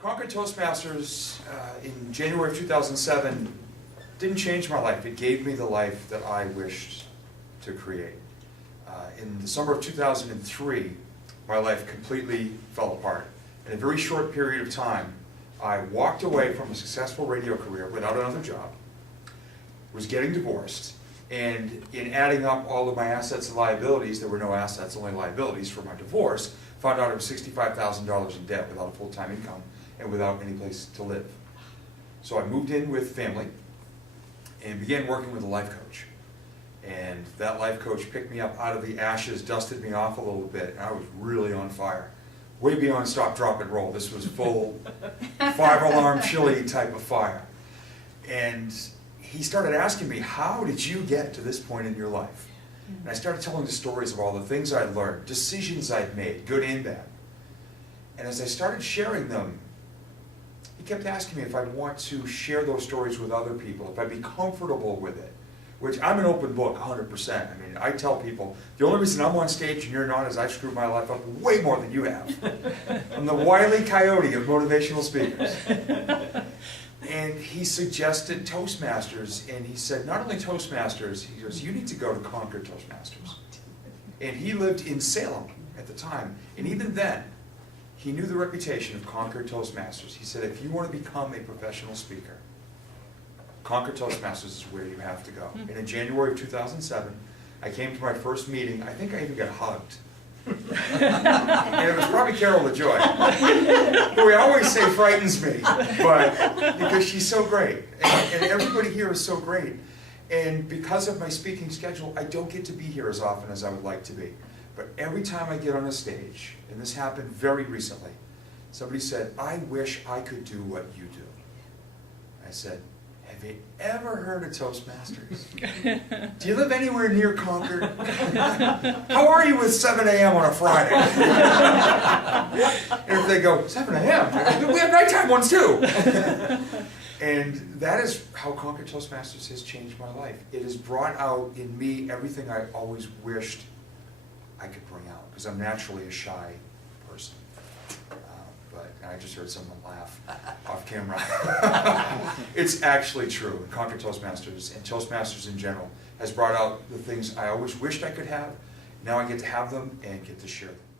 Concord Toastmasters in January of 2007 didn't change my life. It gave me the life that I wished to create. In the summer of 2003, my life completely fell apart. In a very short period of time, I walked away from a successful radio career without another job, was getting divorced, and in adding up all of my assets and liabilities, there were no assets, only liabilities for my divorce, found out I was $65,000 in debt without a full-time income and without any place to live. So I moved in with family and began working with a life coach. And that life coach picked me up out of the ashes, dusted me off a little bit, and I was really on fire. Way beyond stop, drop, and roll. This was full 5-alarm chili type of fire. And he started asking me, how did you get to this point in your life? And I started telling the stories of all the things I'd learned, decisions I'd made, good and bad. And as I started sharing them, he kept asking me if I'd want to share those stories with other people, if I'd be comfortable with it. Which, I'm an open book, 100%. I mean, I tell people, the only reason I'm on stage and you're not is I screwed my life up way more than you have. I'm the Wile E. Coyote of motivational speakers. And he suggested Toastmasters, and he said, not only Toastmasters, he goes, you need to go to Concord Toastmasters. And he lived in Salem at the time, and even then, he knew the reputation of Concord Toastmasters. He said, if you want to become a professional speaker, Concord Toastmasters is where you have to go. And in January of 2007, I came to my first meeting. I think I even got hugged. And it was probably Carol LaJoy, who I always say frightens me, but because she's so great. And everybody here is so great. And because of my speaking schedule, I don't get to be here as often as I would like to be. But every time I get on a stage, and this happened very recently, somebody said, I wish I could do what you do. I said, have you ever heard of Toastmasters? Do you live anywhere near Concord? How are you with 7 a.m. on a Friday? And if they go, 7 a.m.? We have nighttime ones too. And that is how Concord Toastmasters has changed my life. It has brought out in me everything I always wished I could bring out, because I'm naturally a shy person. But I just heard someone laugh off camera. It's actually true. Concord Toastmasters and Toastmasters in general has brought out the things I always wished I could have. Now I get to have them and get to share them.